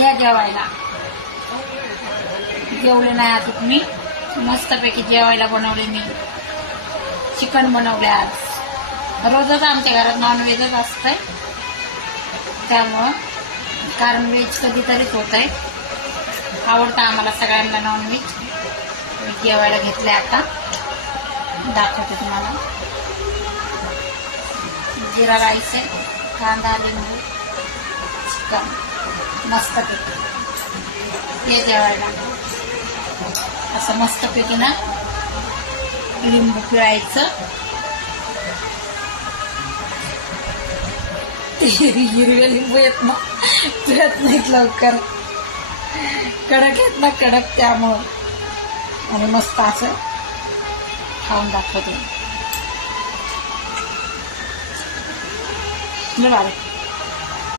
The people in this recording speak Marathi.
या जेवायला. जेवले नाही आता मी. मस्तपैकी जेवायला बनवले मी. चिकन बनवले आज. रोजच आमच्या घरात नॉनव्हेजच असतंय, त्यामुळं कारण व्हेज कधीतरीच होत आहे. आवडतं आम्हाला सगळ्यांना नॉनव्हेज. जेवायला घेतले आता. दाखवते तुम्हाला. जिरा राईस आहे, कांदा लिंबू चिकन मस्तपैकी. हे जेवायला असं मस्तपैकी ना लिंबू पिळायचं. हिरवे लिंबू येत ना, पिळत नाहीत लवकर, कडक येत ना कडक, त्यामुळं. आणि मस्त असं खाऊन दाखवते. बरं